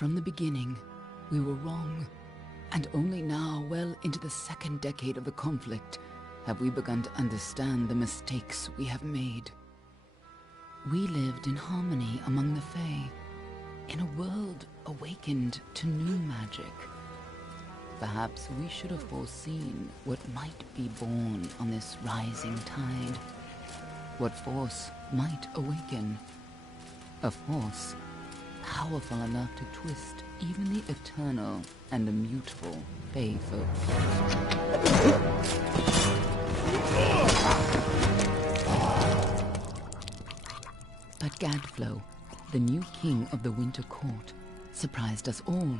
From the beginning, we were wrong, and only now, well into the second decade of the conflict, have we begun to understand the mistakes we have made. We lived in harmony among the Fae, in a world awakened to new magic. Perhaps we should have foreseen what might be born on this rising tide. What force might awaken. A force powerful enough to twist even the eternal and immutable Fae folk. But Gadflow, the new king of the Winter Court, surprised us all.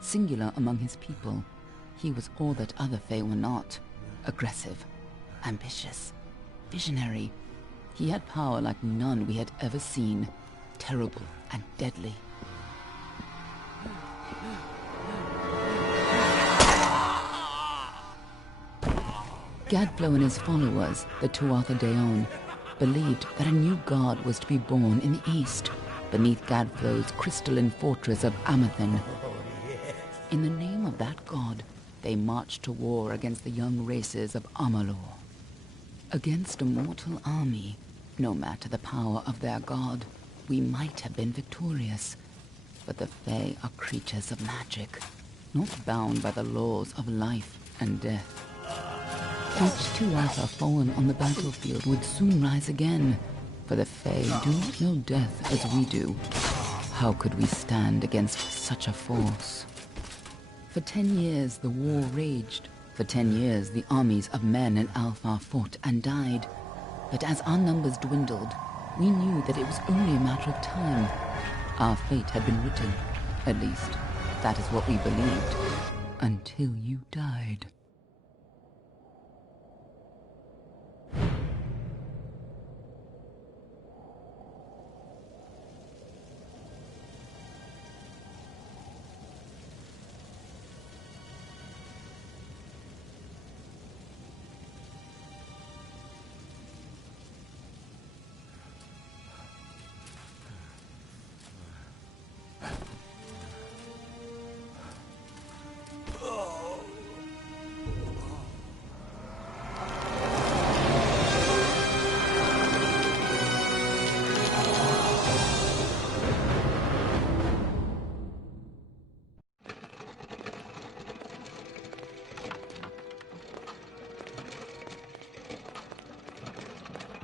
Singular among his people, he was all that other Fae were not. Aggressive, ambitious, visionary. He had power like none we had ever seen, terrible and deadly. Gadflow and his followers, the Tuatha Deon, believed that a new god was to be born in the east, beneath Gadflow's crystalline fortress of Amathen. In the name of that god, they marched to war against the young races of Amalur. Against a mortal army, no matter the power of their god, we might have been victorious. But the Fae are creatures of magic, not bound by the laws of life and death. Each Tuatha fallen on the battlefield would soon rise again, for the Fae do not know death as we do. How could we stand against such a force? For 10 years the war raged. For 10 years the armies of Men and Alpha fought and died. But as our numbers dwindled, we knew that it was only a matter of time. Our fate had been written. At least, that is what we believed. Until you died.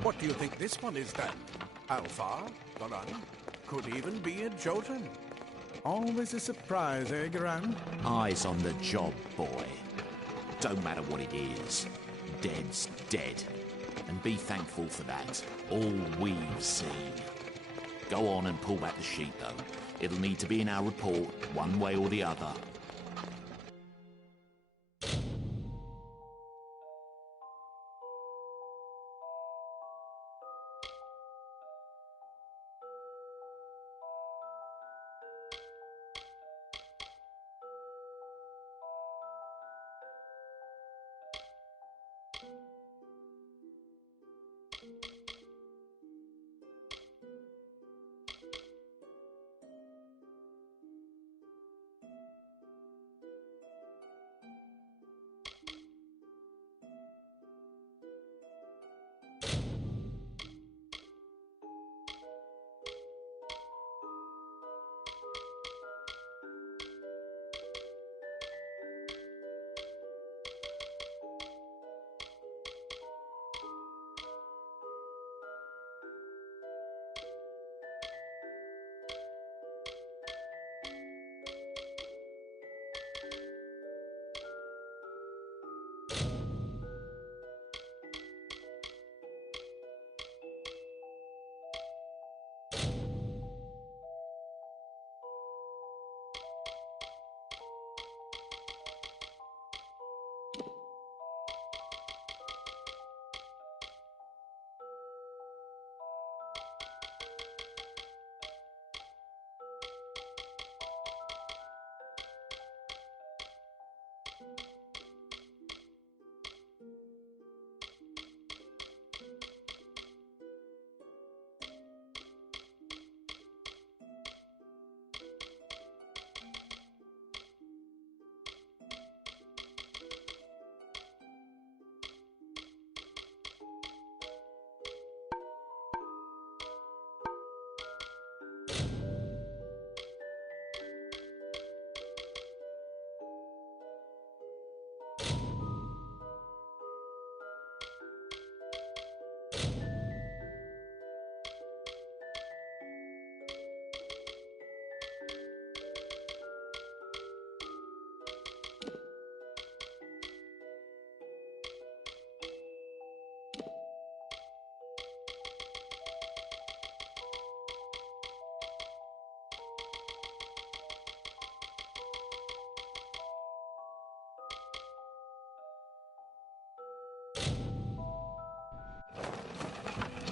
What do you think this one is then? Alpha? Garan? Could even be a Jotun. Always a surprise, eh, Garan? Eyes on the job, boy. Don't matter what it is. Dead's dead. And be thankful for that. All we've seen. Go on and pull back the sheet, though. It'll need to be in our report, one way or the other.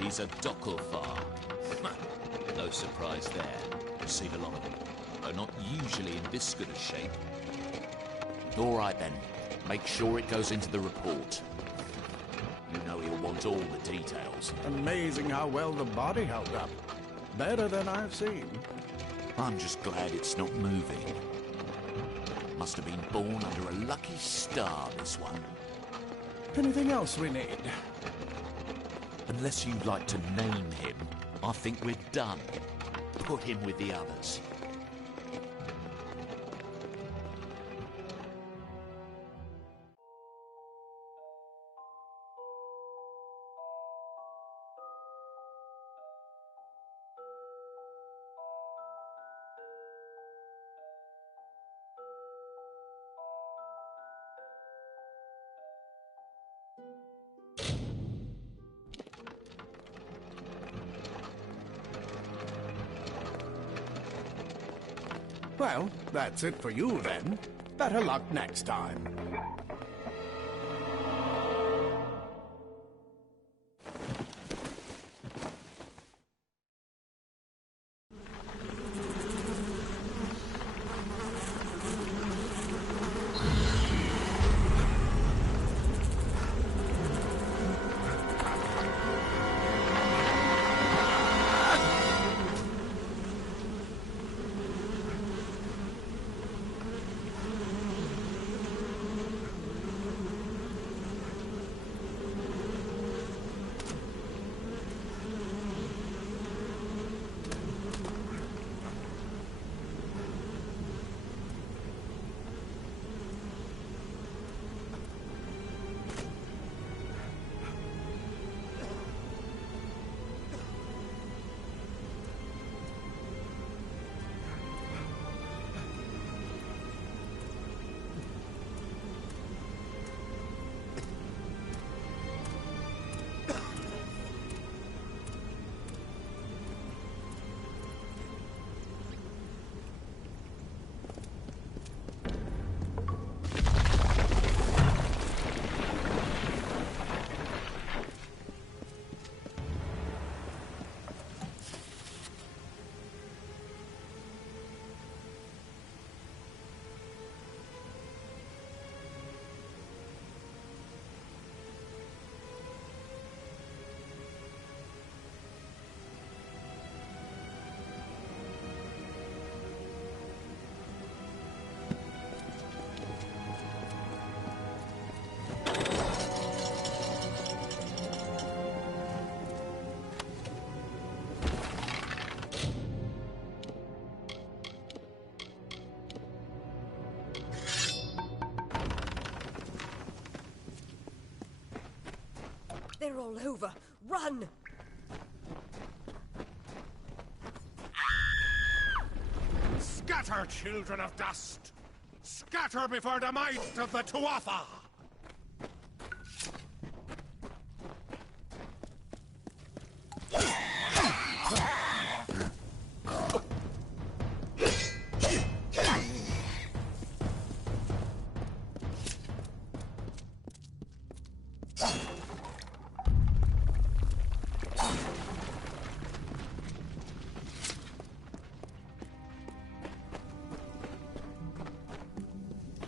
He's a Docklefar. No surprise there. I've seen a lot of them, though not usually in this good a shape. All right then. Make sure it goes into the report. You know he'll want all the details. Amazing how well the body held up. Better than I've seen. I'm just glad it's not moving. Must have been born under a lucky star, this one. Anything else we need? Unless you'd like to name him, I think we're done. Put him with the others. Well, that's it for you then. Better luck next time. They're all over. Run! Scatter, children of dust! Scatter before the might of the Tuatha!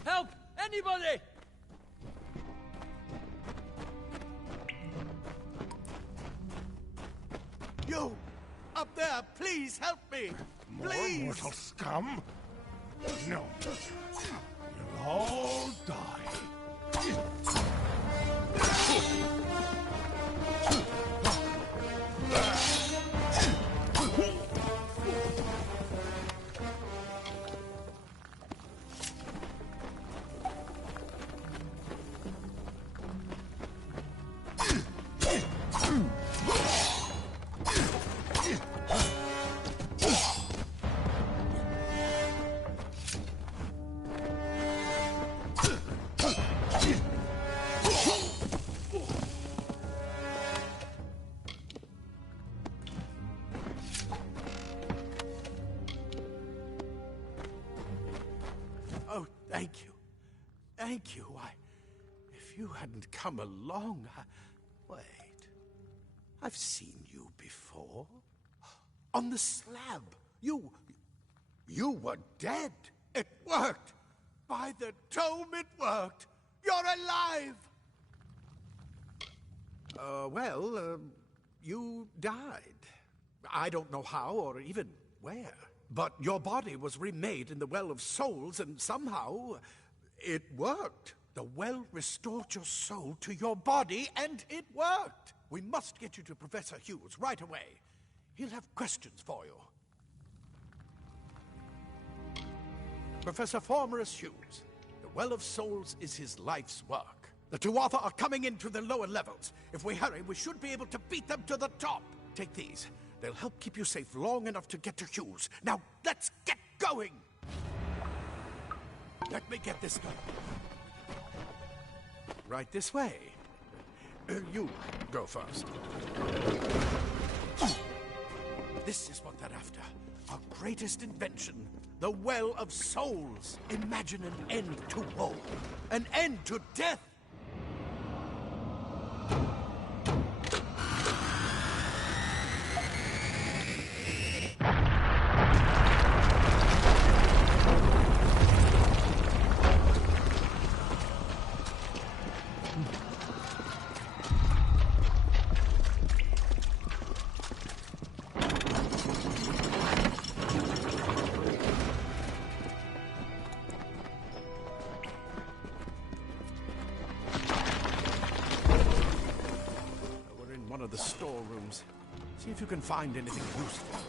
Help! Anybody! You! Up there, please help me! More Please! mortal scum? No. You'll all die. Oh, thank you. Thank you. If you hadn't come along, wait. I've seen you before. On the slab. You were dead. It worked. By the tome, it worked. You're alive. You died. I don't know how or even where. But your body was remade in the Well of Souls, and somehow it worked. The well restored your soul to your body, and it worked. We must get you to Professor Hughes right away. He'll have questions for you. Professor Formorus Hughes, the Well of Souls is his life's work. The Tuatha are coming into the lower levels. If we hurry, we should be able to beat them to the top. Take these. They'll help keep you safe long enough to get to Hughes. Now, let's get going! Let me get this done. Right this way. You go first. This is what they're after. Our greatest invention. The Well of Souls. Imagine an end to woe. An end to death. The storerooms. See if you can find anything useful.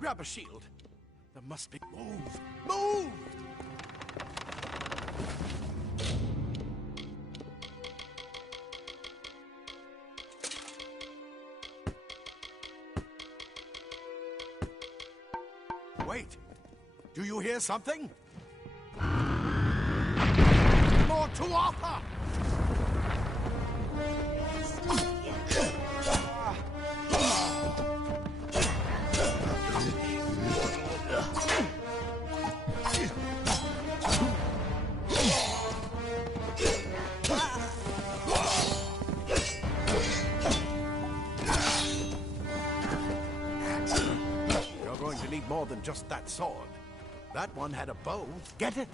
Grab a shield. There must be... Move! Move! Wait! Do you hear something? More Tuatha! More than just that sword. That one had a bow. Get it?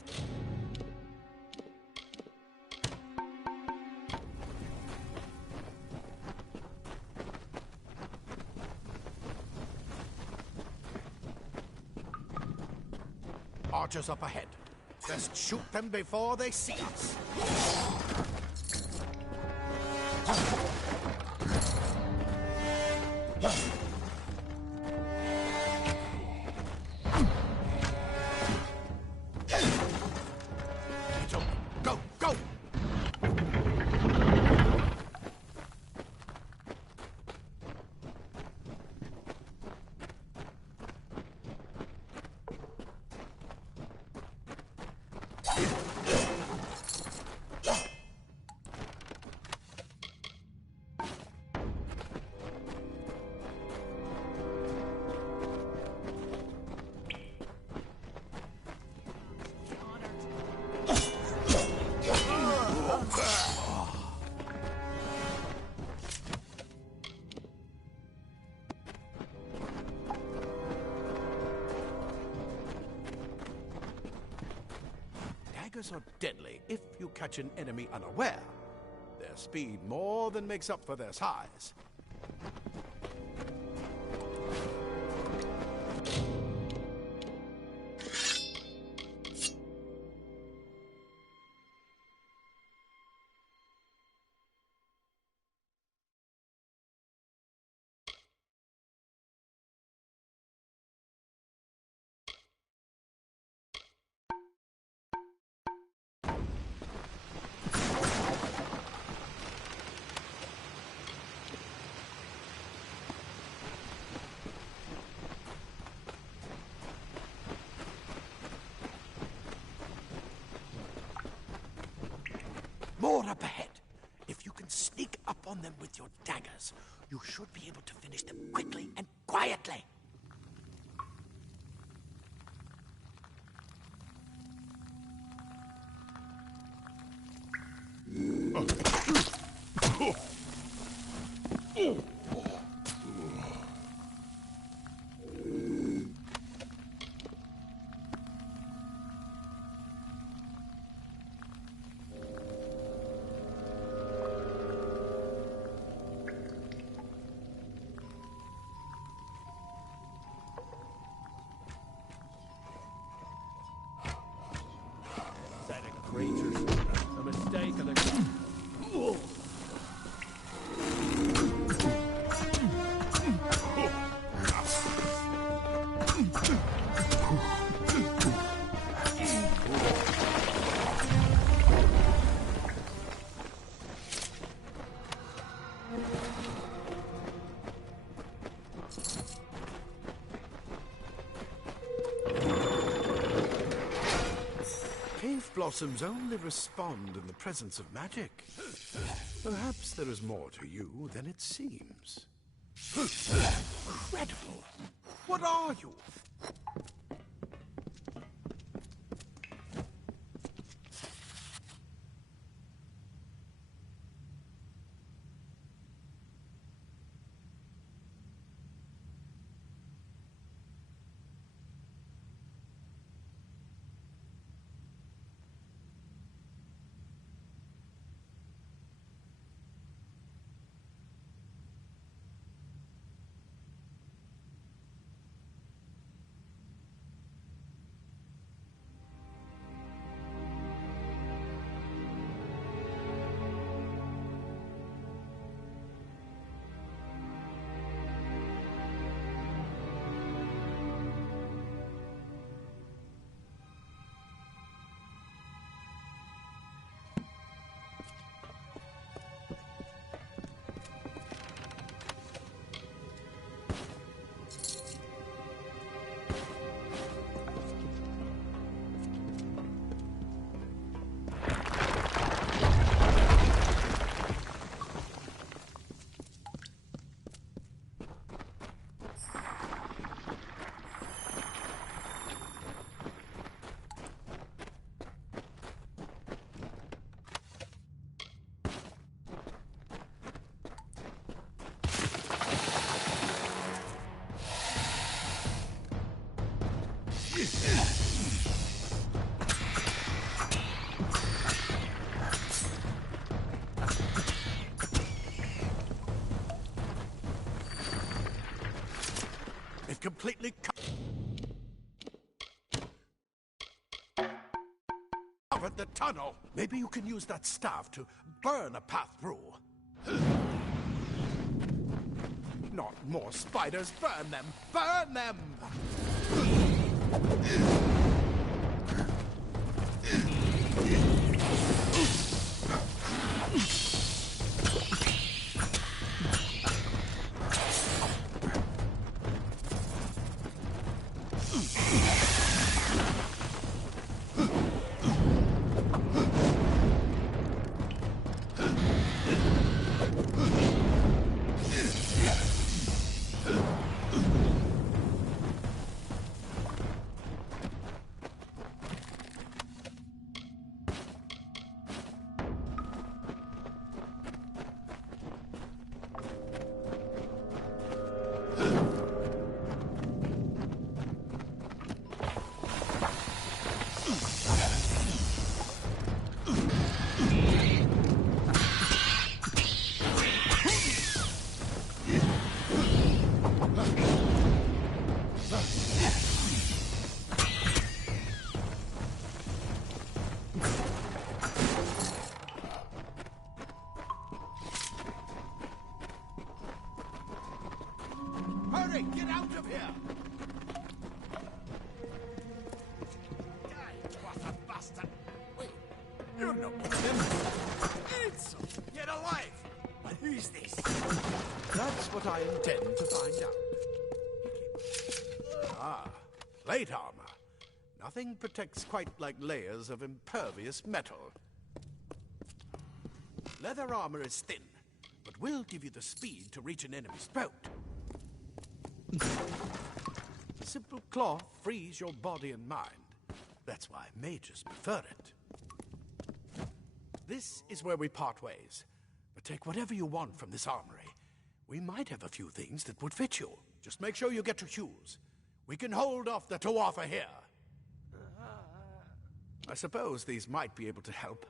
Archers up ahead. Best shoot them before they see us. Go, go! Daggers are deadly if you catch an enemy unaware. Their speed more than makes up for their size. more up ahead. If you can sneak up on them with your daggers, you should be able to finish them quickly and quietly. Creatures. A mistake of the... Cave blossoms only respond in the presence of magic. Perhaps there is more to you than it seems. Incredible! What are you? It completely covered the tunnel. Maybe you can use that staff to burn a path through. Not more spiders. Burn them! Burn them! Hurry, get out of here! What a bastard! Wait, you know him. It's get alive! But who's this? That's what I intend to find out. Ah, plate armor. Nothing protects quite like layers of impervious metal. Leather armor is thin, but will give you the speed to reach an enemy's throat. Simple cloth frees your body and mind. That's why mages prefer it. This is where we part ways. But take whatever you want from this armory. We might have a few things that would fit you. Just make sure you get your shoes. We can hold off the Tuatha here. I suppose these might be able to help.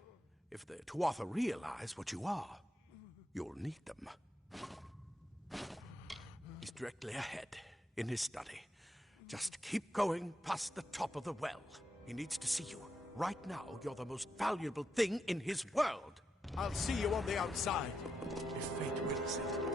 If the Tuatha realize what you are, you'll need them. He's directly ahead, in his study. Just keep going past the top of the well. He needs to see you. Right now, you're the most valuable thing in his world. I'll see you on the outside, if fate wills it.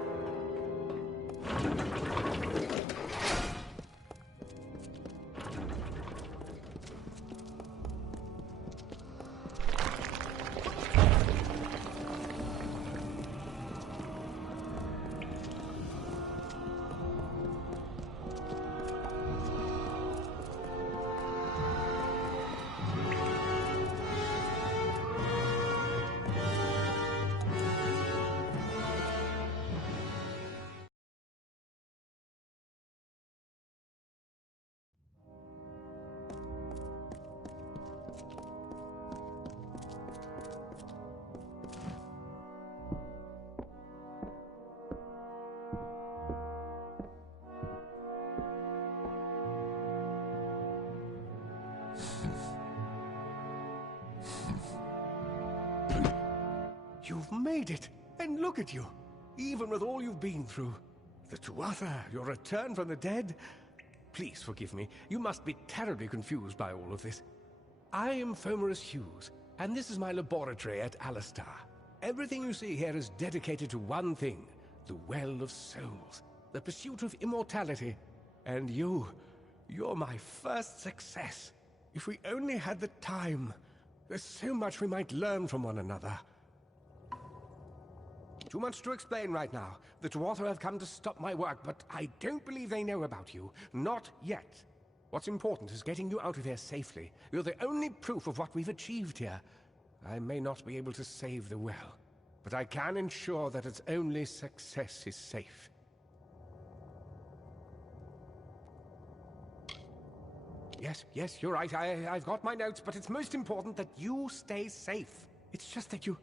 You've made it, and look at you. Even with all you've been through. The Tuatha, your return from the dead. Please forgive me. You must be terribly confused by all of this. I am Fomerus Hughes, and this is my laboratory at Alistar. Everything you see here is dedicated to one thing, the Well of Souls, the pursuit of immortality. And you're my first success. If we only had the time, there's so much we might learn from one another. Too much to explain right now. The Tuatha have come to stop my work, but I don't believe they know about you. Not yet. What's important is getting you out of here safely. You're the only proof of what we've achieved here. I may not be able to save the well, but I can ensure that its only success is safe. Yes, you're right. I've got my notes, but it's most important that you stay safe. It's just that you're...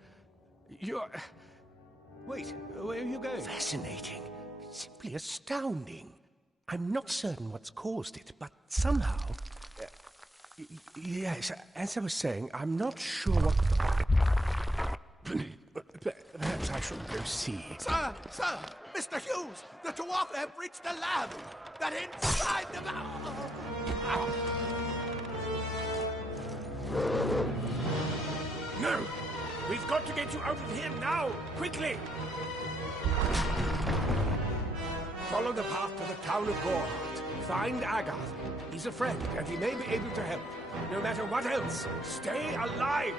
Wait, where are you going? Fascinating. Simply astounding. I'm not certain what's caused it, but somehow... yes, as I was saying, I'm not sure what... Perhaps I should go see. Sir! Mr. Hughes! The Tuatha have reached the lab! They're inside the lab! No! We've got to get you out of here now! Quickly! Follow the path to the town of Gorhart. Find Agath. He's a friend, and he may be able to help. No matter what else, stay alive!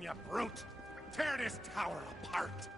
them, you brute! Tear this tower apart!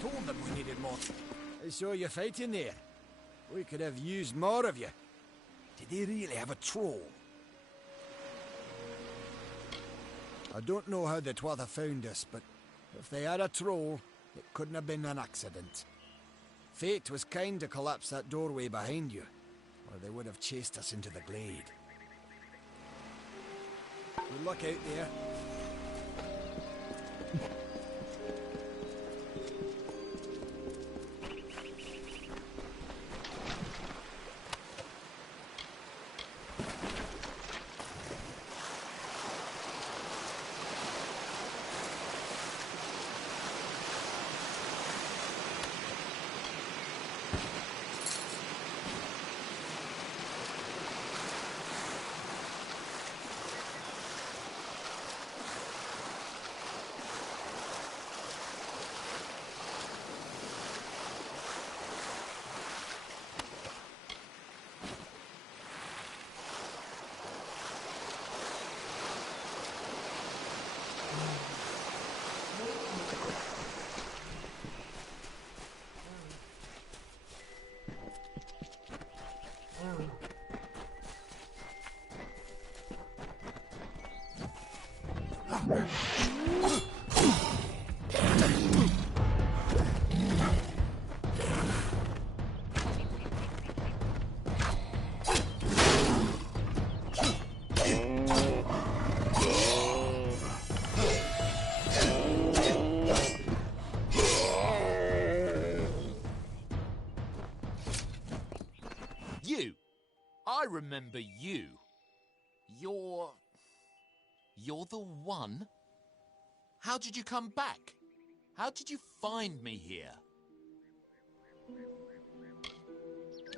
Told them we needed more. I saw you fighting there. We could have used more of you. Did they really have a troll? I don't know how the Twatha found us, but if they had a troll, it couldn't have been an accident. Fate was kind to collapse that doorway behind you, or they would have chased us into the glade. Good luck out there. I remember you. You're the one? How did you come back? How did you find me here?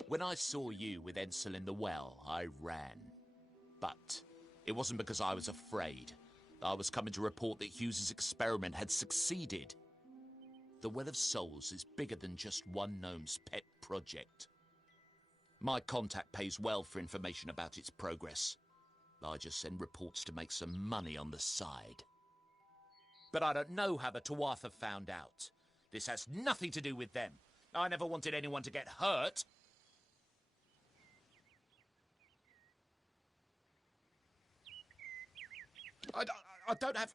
When I saw you with Ensel in the well, I ran. But it wasn't because I was afraid. I was coming to report that Hughes's experiment had succeeded. The Well of Souls is bigger than just one gnome's pet project. My contact pays well for information about its progress. I just send reports to make some money on the side. But I don't know how the Tuatha found out. This has nothing to do with them. I never wanted anyone to get hurt. I don't have...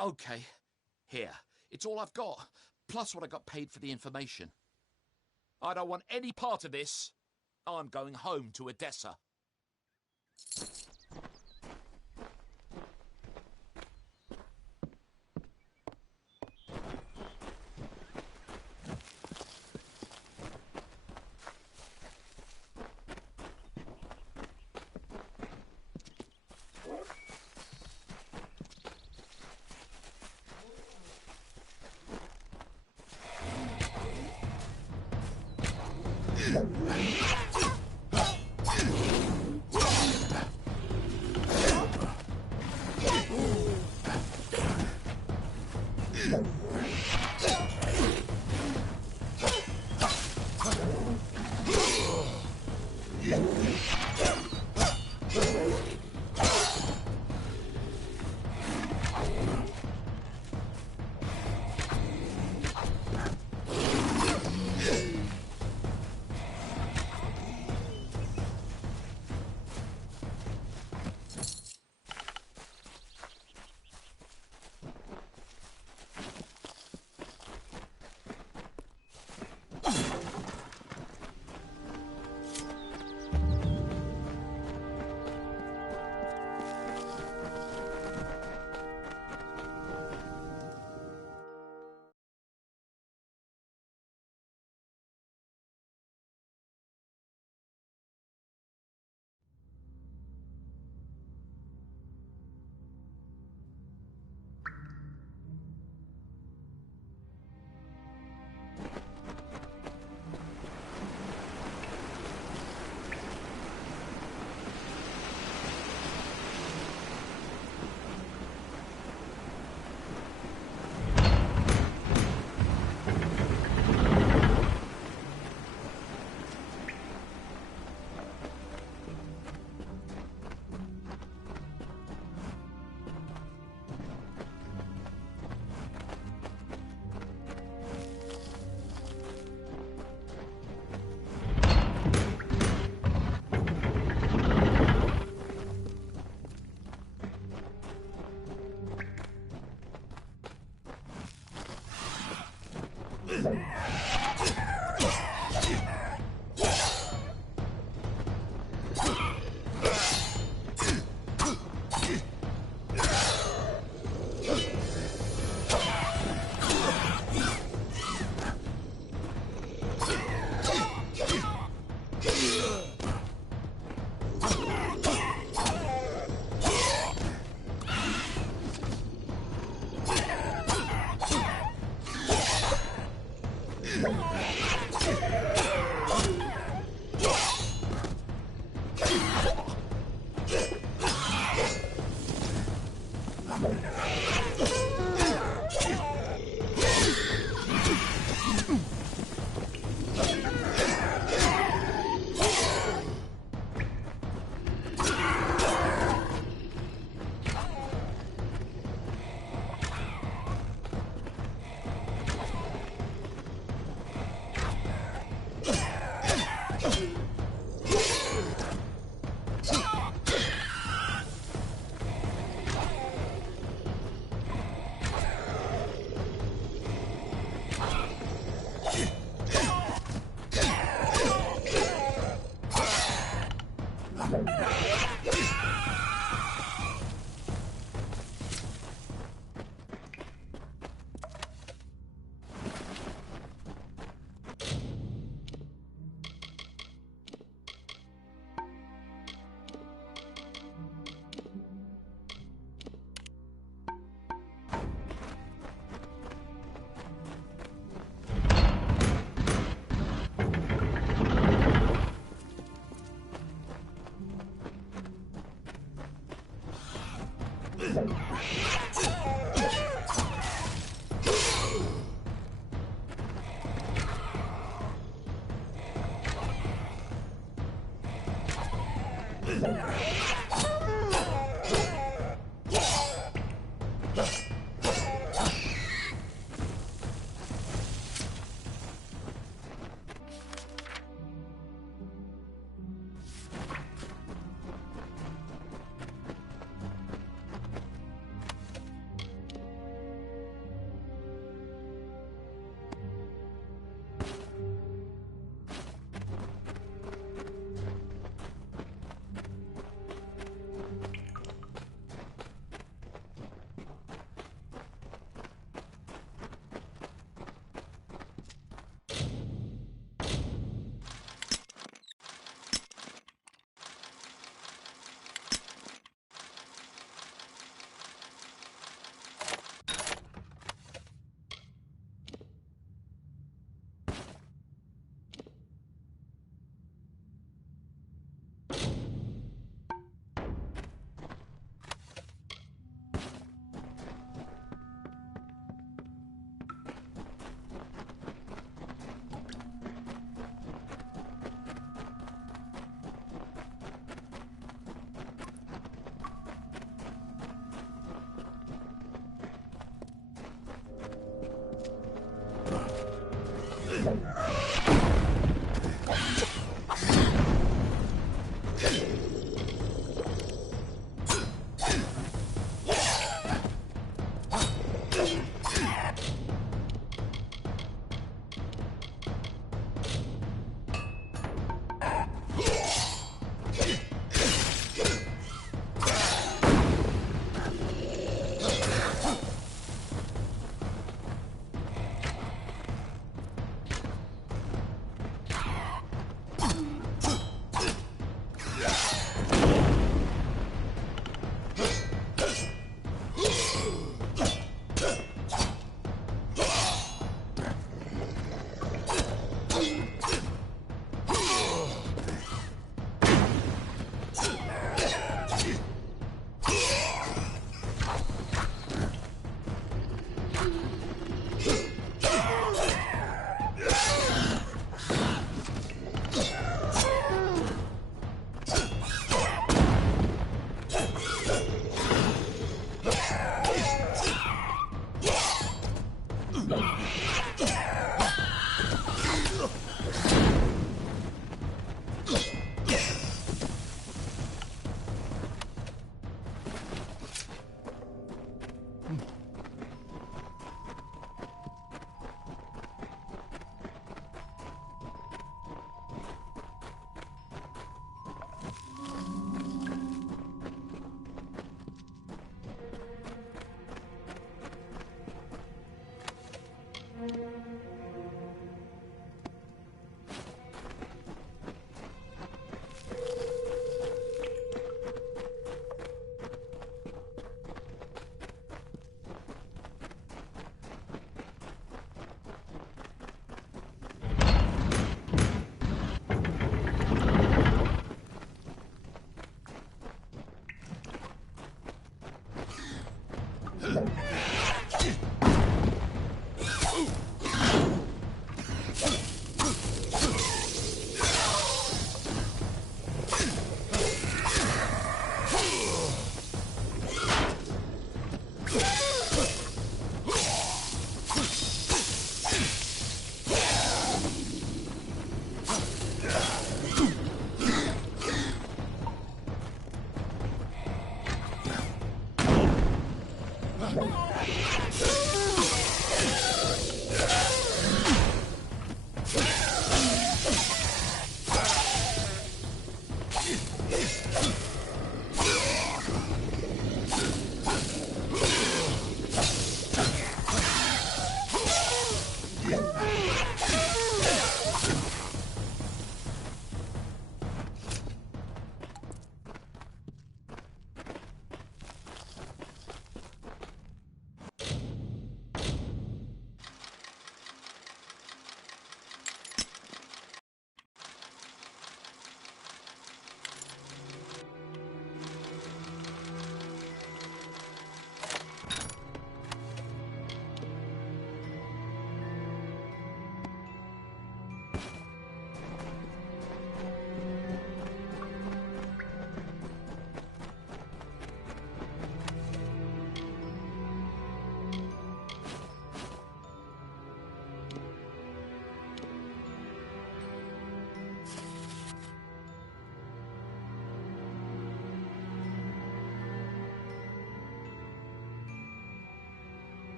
Okay, here. It's all I've got, plus what I got paid for the information. I don't want any part of this. I'm going home to Odessa.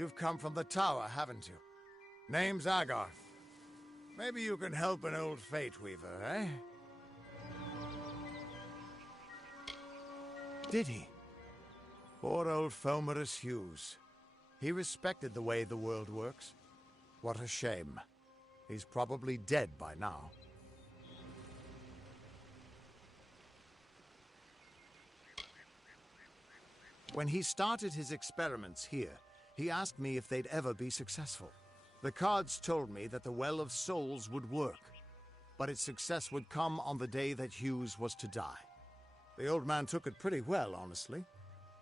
You've come from the tower, haven't you? Name's Agarth. Maybe you can help an old Fate Weaver, eh? Did he? Poor old Fomerus Hughes. He respected the way the world works. What a shame. He's probably dead by now. When he started his experiments here, he asked me if they'd ever be successful. The cards told me that the Well of Souls would work, but its success would come on the day that Hughes was to die. The old man took it pretty well, honestly,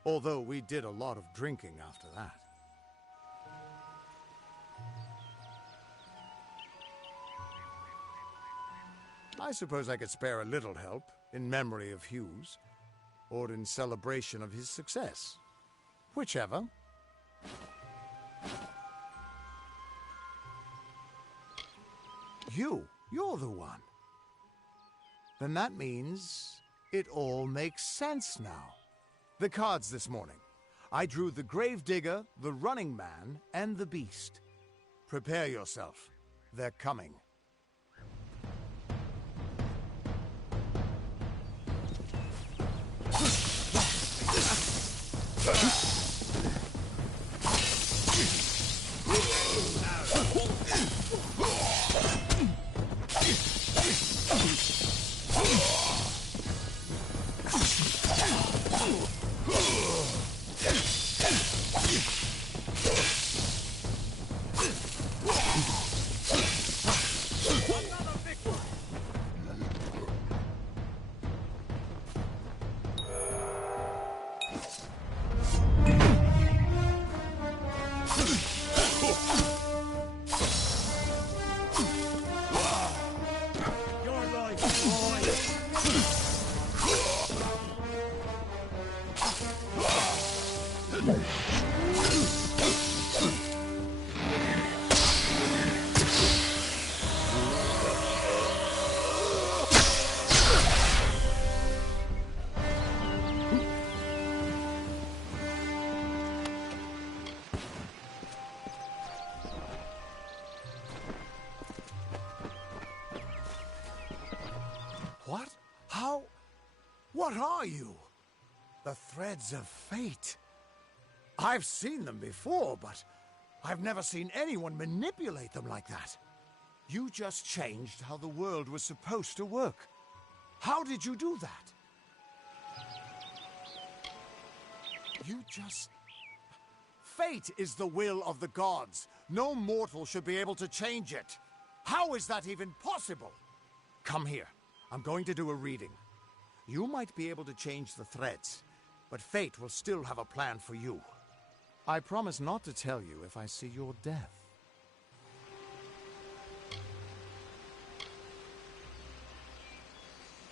although we did a lot of drinking after that. I suppose I could spare a little help in memory of Hughes, or in celebration of his success. Whichever. You're the one. Then that means it all makes sense now. The cards this morning. I drew the Gravedigger, the Running Man, and the Beast. Prepare yourself. They're coming. What? How? What are you? The threads of fate. I've seen them before, but I've never seen anyone manipulate them like that. You just changed how the world was supposed to work. How did you do that? You just... Fate is the will of the gods. No mortal should be able to change it. How is that even possible? Come here. I'm going to do a reading. You might be able to change the threads, but fate will still have a plan for you. I promise not to tell you if I see your death.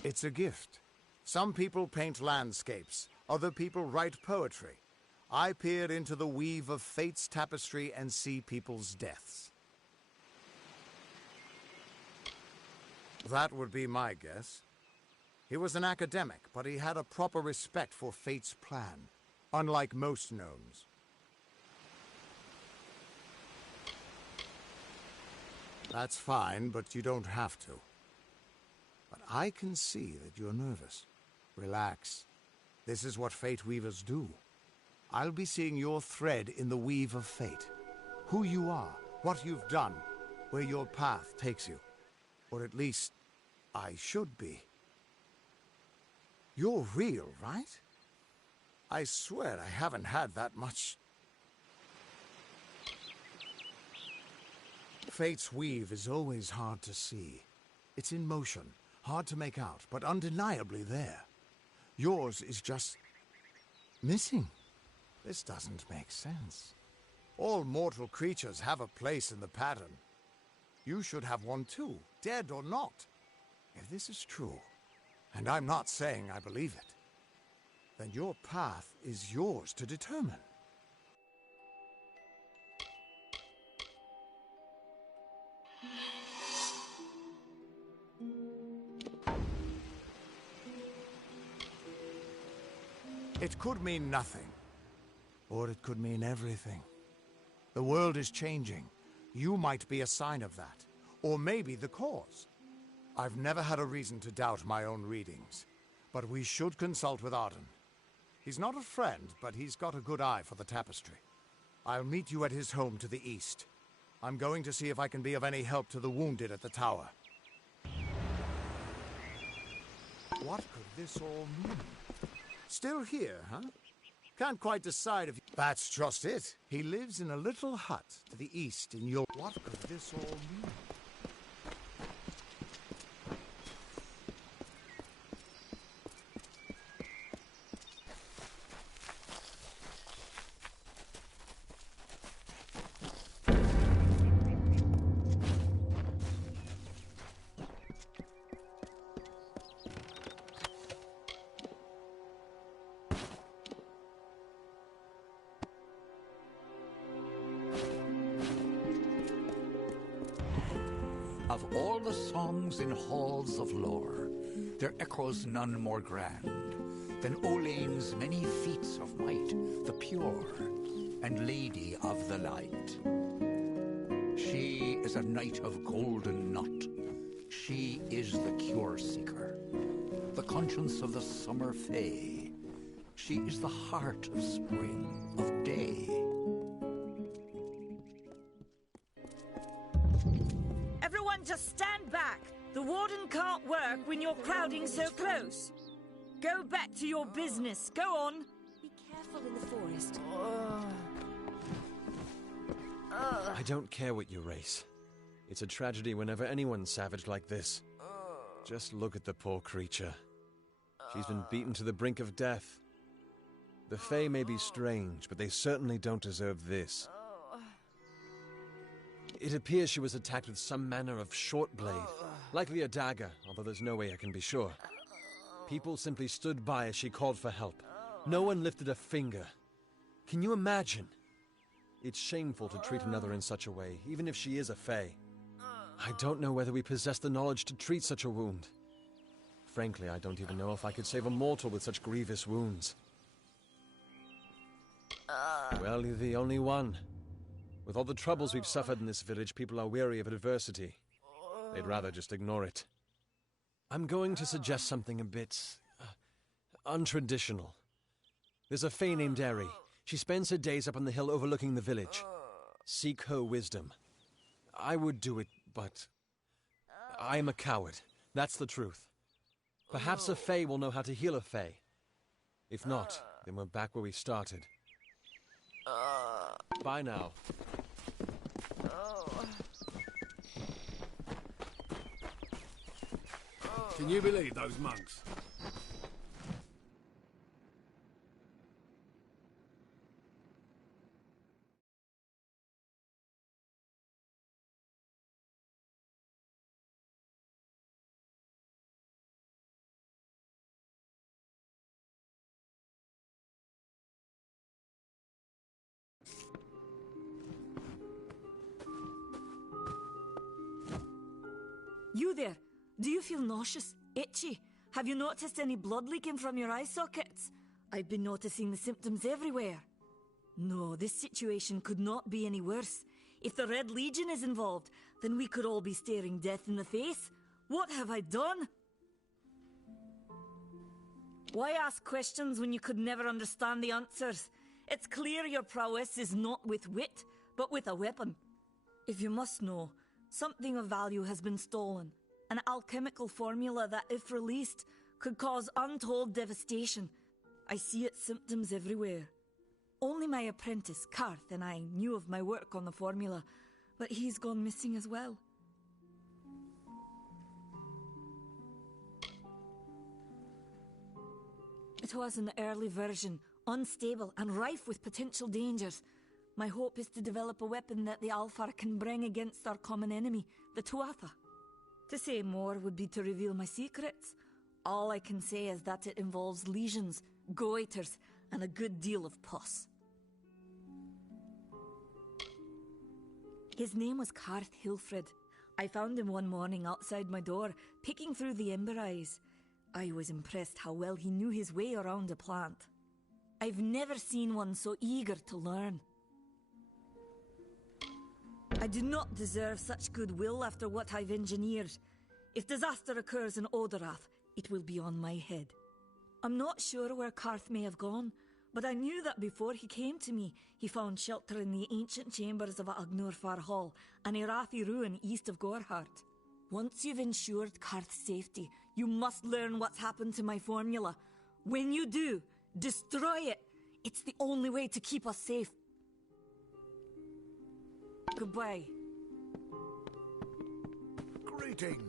It's a gift. Some people paint landscapes, other people write poetry. I peer into the weave of fate's tapestry and see people's deaths. That would be my guess. He was an academic, but he had a proper respect for fate's plan, unlike most gnomes. That's fine, but you don't have to. But I can see that you're nervous. Relax. This is what Fate Weavers do. I'll be seeing your thread in the weave of fate. Who you are, what you've done, where your path takes you. Or at least, I should be. You're real, right? I swear I haven't had that much. Fate's weave is always hard to see. It's in motion, hard to make out, but undeniably there. Yours is just... missing. This doesn't make sense. All mortal creatures have a place in the pattern. You should have one too, dead or not. If this is true, and I'm not saying I believe it, then your path is yours to determine. It could mean nothing, or it could mean everything. The world is changing. You might be a sign of that. Or maybe the cause. I've never had a reason to doubt my own readings. But we should consult with Arden. He's not a friend, but he's got a good eye for the tapestry. I'll meet you at his home to the east. I'm going to see if I can be of any help to the wounded at the tower. What could this all mean? Still here, huh? Can't quite decide if... That's just it. He lives in a little hut to the east in your... What could this all mean? Of all the songs in halls of lore, there echoes none more grand than Olane's many feats of might, the pure and lady of the light. She is a knight of golden knot. She is the cure seeker, the conscience of the summer fae. She is the heart of spring, of day. Everyone just stand back. The warden can't work when you're crowding so close. Go back to your business. Go on. Be careful in the forest. I don't care what you race. It's a tragedy whenever anyone's savage like this. Just look at the poor creature. She's been beaten to the brink of death. The Fae may be strange, but they certainly don't deserve this. It appears she was attacked with some manner of short blade, likely a dagger, although there's no way I can be sure. People simply stood by as she called for help. No one lifted a finger. Can you imagine? It's shameful to treat another in such a way, even if she is a Fae. I don't know whether we possess the knowledge to treat such a wound. Frankly, I don't even know if I could save a mortal with such grievous wounds. Well, you're the only one. With all the troubles we've suffered in this village, people are weary of adversity. They'd rather just ignore it. I'm going to suggest something a bit... untraditional. There's a Fae named Eri. She spends her days up on the hill overlooking the village. Seek her wisdom. I would do it, but... I'm a coward. That's the truth. Perhaps a Fae will know how to heal a Fae. If not, then we're back where we started. Bye now. Can you believe those monks? You there? Do you feel nauseous? Itchy? Have you noticed any blood leaking from your eye sockets? I've been noticing the symptoms everywhere. No, this situation could not be any worse. If the Red Legion is involved, then we could all be staring death in the face. What have I done? Why ask questions when you could never understand the answers? It's clear your prowess is not with wit, but with a weapon. If you must know, something of value has been stolen. An alchemical formula that, if released, could cause untold devastation. I see its symptoms everywhere. Only my apprentice, Karth, and I knew of my work on the formula, but he's gone missing as well. It was an early version, unstable and rife with potential dangers. My hope is to develop a weapon that the Alfar can bring against our common enemy, the Tuatha. To say more would be to reveal my secrets. All I can say is that it involves lesions, goiters, and a good deal of pus. His name was Karth Hilfred. I found him one morning outside my door, picking through the ember eyes. I was impressed how well he knew his way around a plant. I've never seen one so eager to learn. I do not deserve such goodwill after what I've engineered. If disaster occurs in Odorath, it will be on my head. I'm not sure where Karth may have gone, but I knew that before he came to me, he found shelter in the ancient chambers of Agnurfar Hall, an Irathi ruin east of Gorhart. Once you've ensured Karth's safety, you must learn what's happened to my formula. When you do, destroy it. It's the only way to keep us safe. Goodbye. Greetings.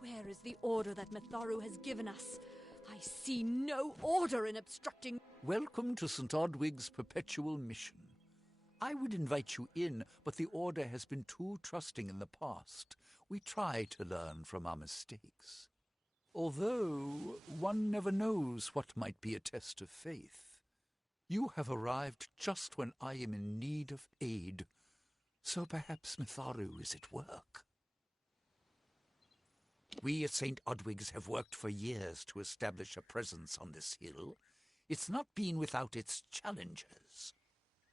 Where is the order that Mitharu has given us? I see no order in obstructing... Welcome to St. Odwig's perpetual mission. I would invite you in, but the Order has been too trusting in the past. We try to learn from our mistakes. Although one never knows what might be a test of faith. You have arrived just when I am in need of aid, so perhaps Mitharu is at work. We at St. Odwig's have worked for years to establish a presence on this hill. It's not been without its challenges.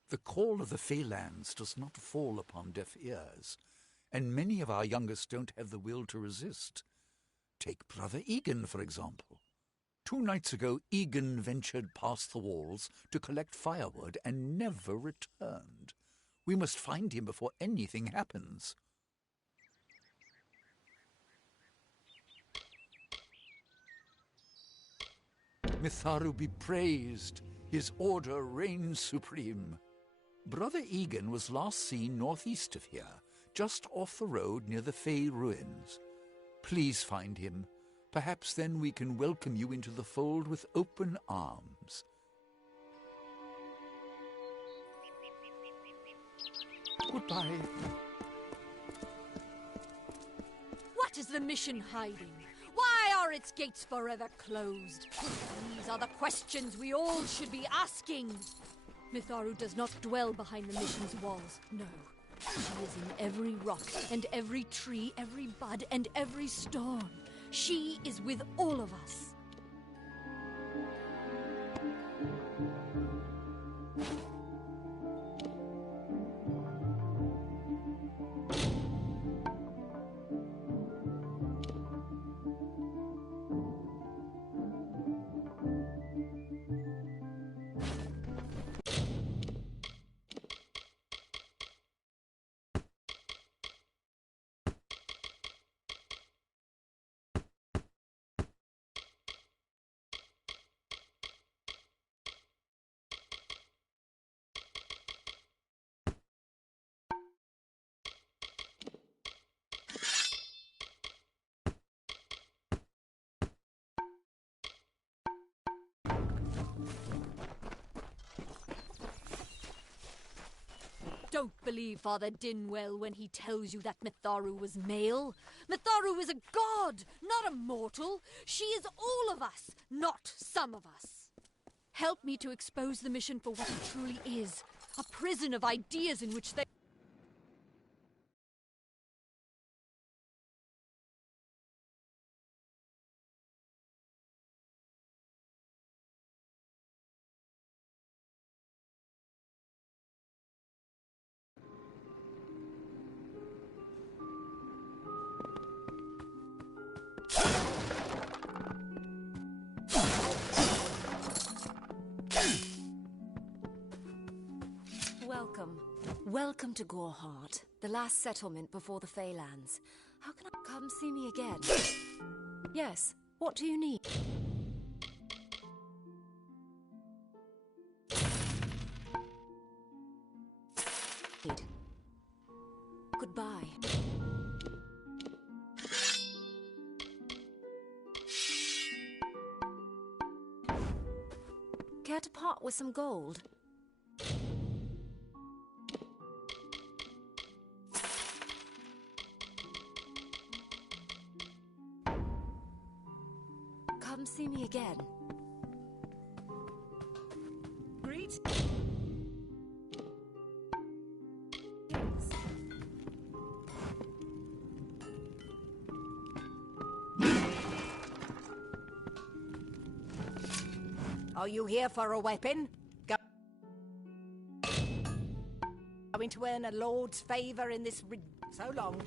The call of the Feylands does not fall upon deaf ears, and many of our youngest don't have the will to resist. Take Brother Egan, for example. 2 nights ago, Egan ventured past the walls to collect firewood and never returned. We must find him before anything happens. Mitharu be praised. His order reigns supreme. Brother Egan was last seen northeast of here, just off the road near the Fey ruins. Please find him. Perhaps then we can welcome you into the fold with open arms. Goodbye. What is the mission hiding? Why are its gates forever closed? These are the questions we all should be asking. Mitharu does not dwell behind the mission's walls, no. She is in every rock, and every tree, every bud, and every storm. She is with all of us. Don't believe Father Dinwell when he tells you that Mitharu was male. Mitharu is a god, not a mortal. She is all of us, not some of us. Help me to expose the mission for what it truly is. A prison of ideas in which they... Welcome to Goreheart, the last settlement before the Feylands. How can I come see me again? Yes, what do you need? Goodbye. Care to part with some gold? Come see me again. Great. Are you here for a weapon? Going to earn a lord's favour in this so long.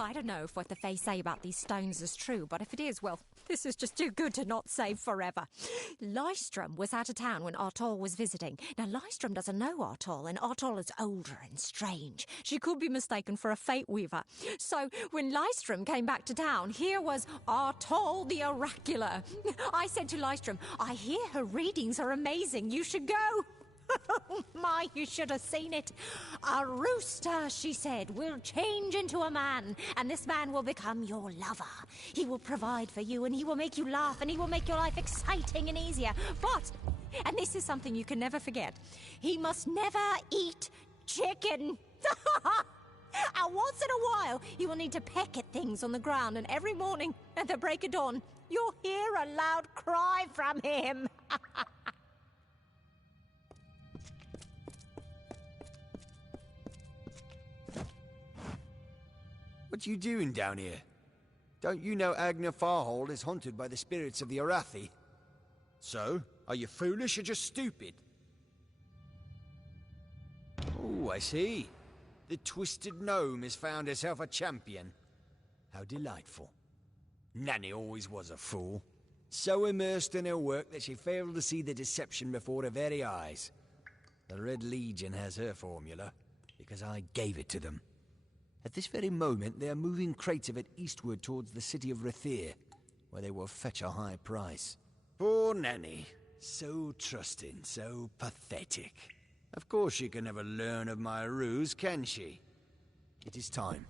I don't know if what the Fae say about these stones is true, but if it is, well, this is just too good to not save forever. Lystrom was out of town when Artol was visiting. Now, Lystrom doesn't know Artol, and Artol is older and strange. She could be mistaken for a Fate Weaver. So, when Lystrom came back to town, here was Artol the Oracular. I said to Lystrom, I hear her readings are amazing. You should go. Oh my, you should have seen it. A rooster, she said, will change into a man, and this man will become your lover. He will provide for you, and he will make you laugh, and he will make your life exciting and easier. But, and this is something you can never forget, he must never eat chicken. And once in a while, you will need to peck at things on the ground, and every morning at the break of dawn, you'll hear a loud cry from him. What you doing down here? Don't you know Agna Farhold is haunted by the spirits of the Arathi? So, are you foolish or just stupid? Oh, I see. The Twisted Gnome has found herself a champion. How delightful. Nanny always was a fool. So immersed in her work that she failed to see the deception before her very eyes. The Red Legion has her formula, because I gave it to them. At this very moment, they are moving crates of it eastward towards the city of Rathir, where they will fetch a high price. Poor Nanny. So trusting, so pathetic. Of course she can never learn of my ruse, can she? It is time.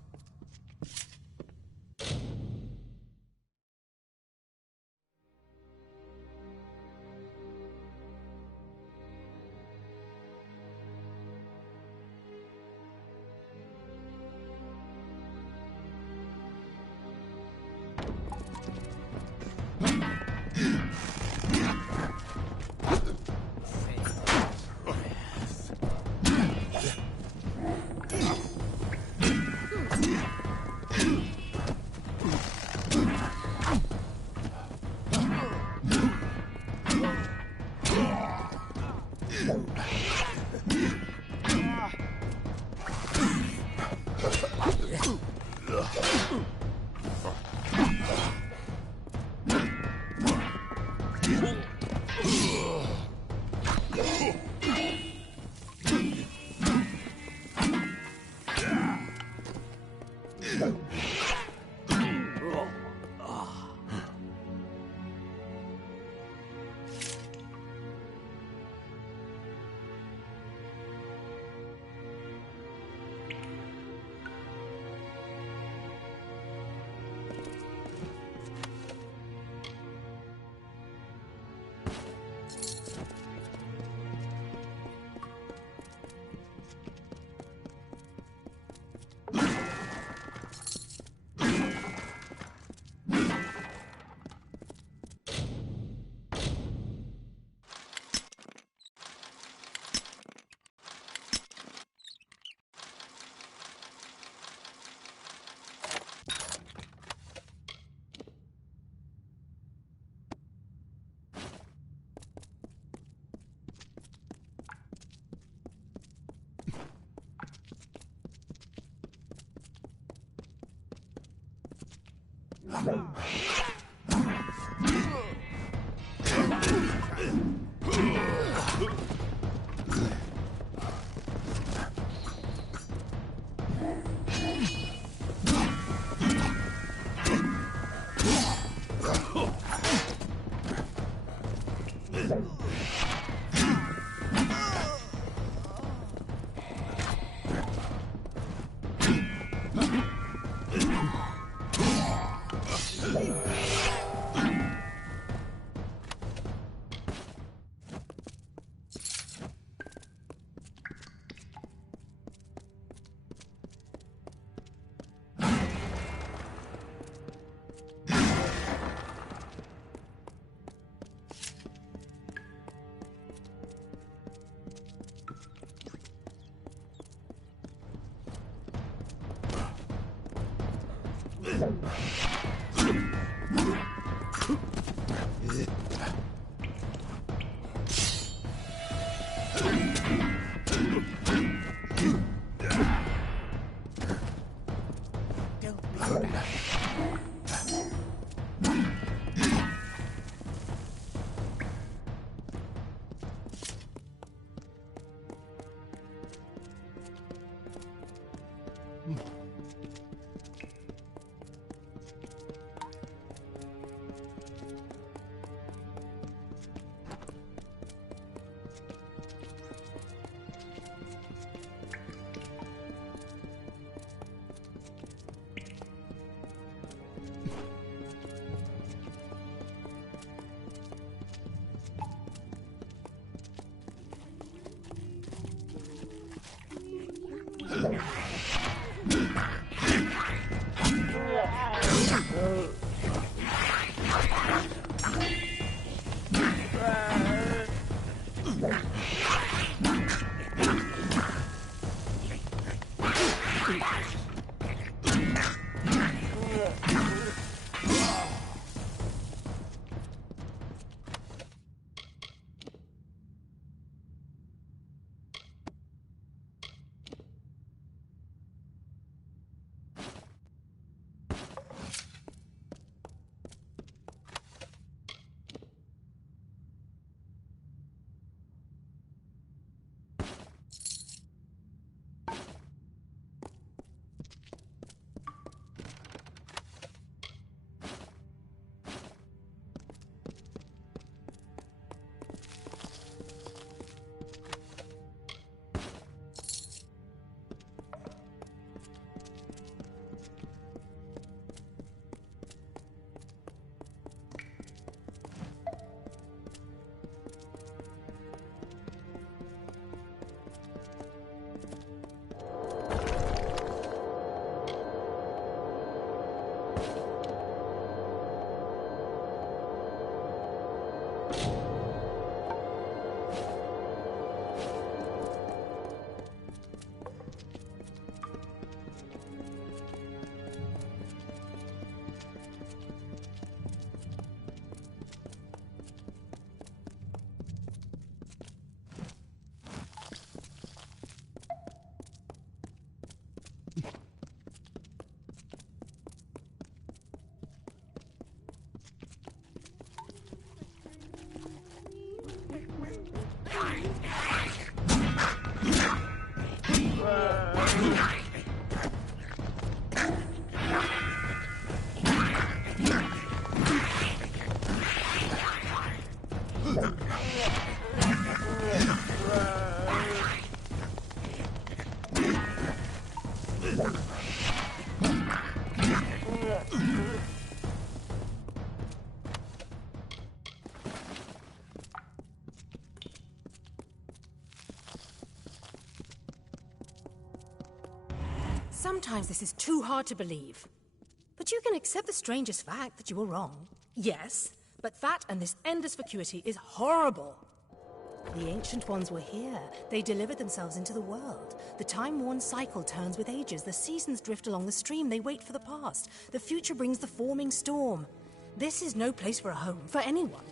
Don't be Sometimes this is too hard to believe. But you can accept the strangest fact that you were wrong. Yes, but that and this endless vacuity is horrible. The Ancient Ones were here. They delivered themselves into the world. The time-worn cycle turns with ages. The seasons drift along the stream. They wait for the past. The future brings the forming storm. This is no place for a home, for anyone.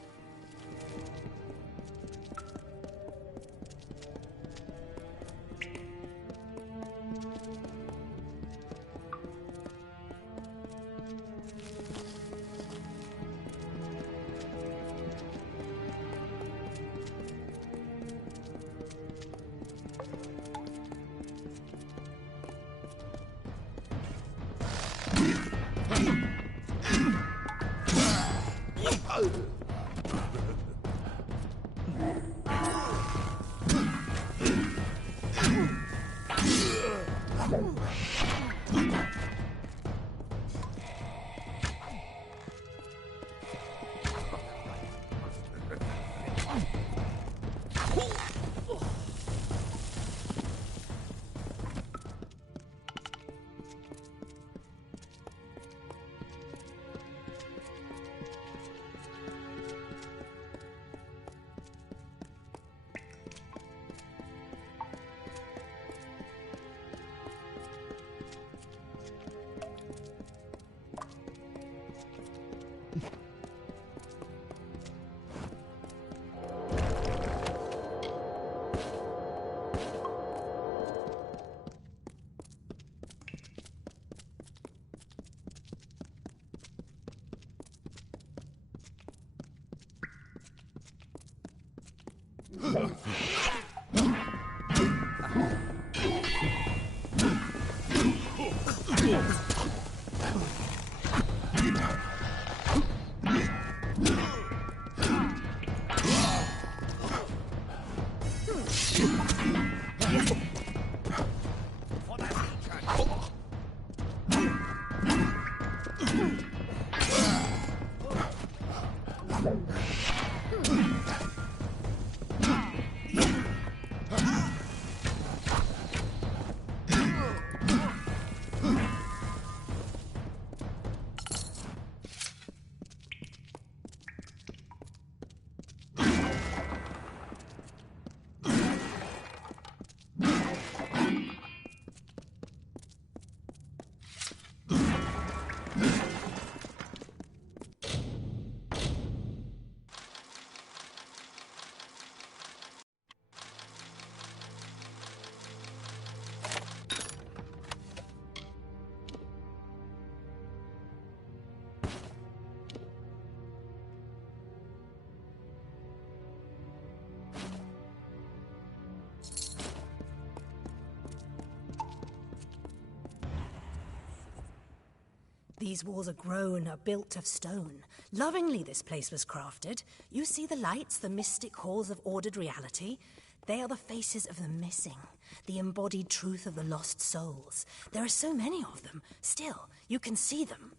These walls are grown, are built of stone. Lovingly this place was crafted. You see the lights, the mystic halls of ordered reality? They are the faces of the missing, the embodied truth of the lost souls. There are so many of them. Still, you can see them.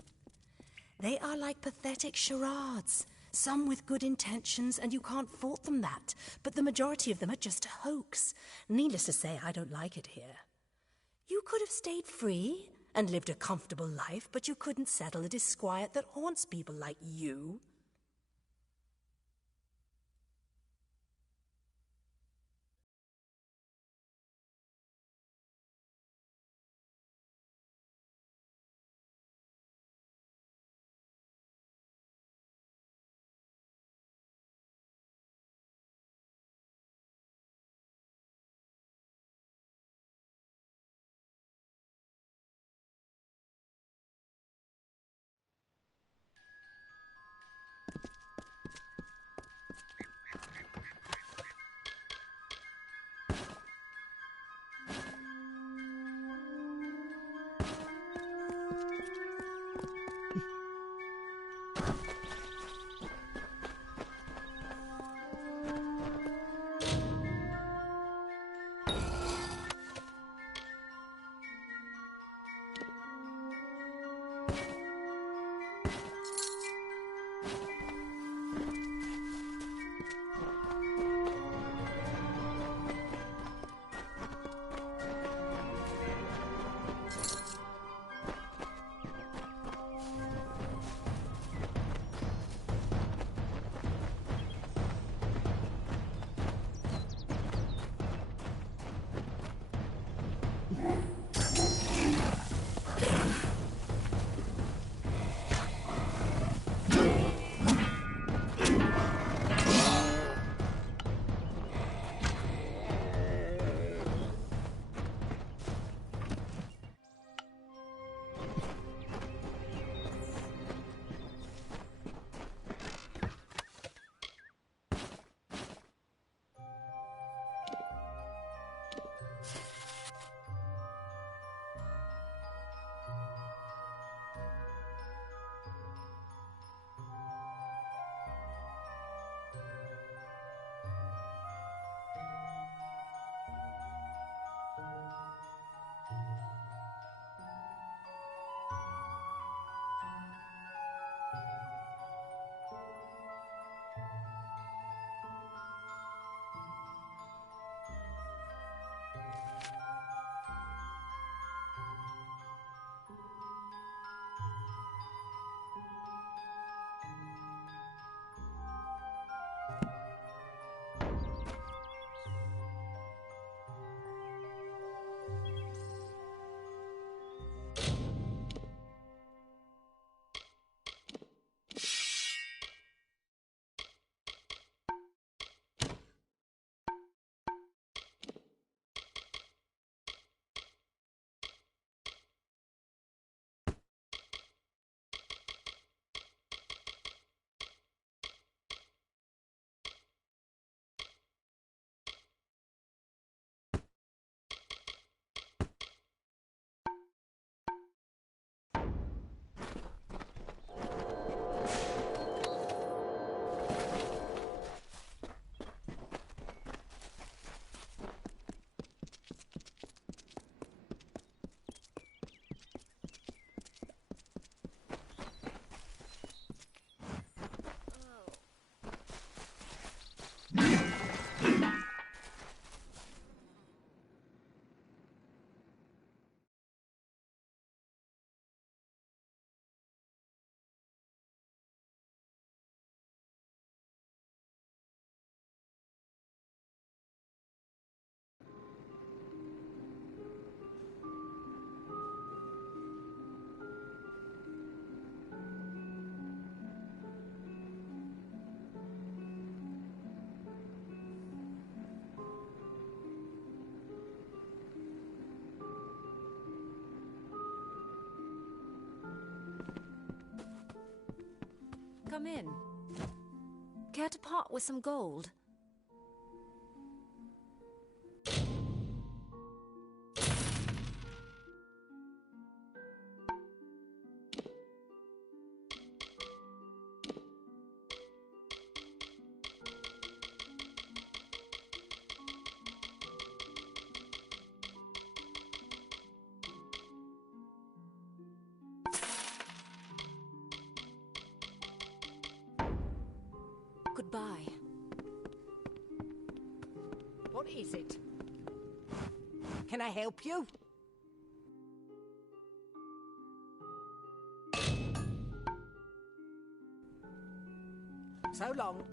They are like pathetic charades. Some with good intentions, and you can't fault them that. But the majority of them are just a hoax. Needless to say, I don't like it here. You could have stayed free and lived a comfortable life, but you couldn't settle the disquiet that haunts people like you. Come in. Care to part with some gold? Goodbye. What is it? Can I help you? So long.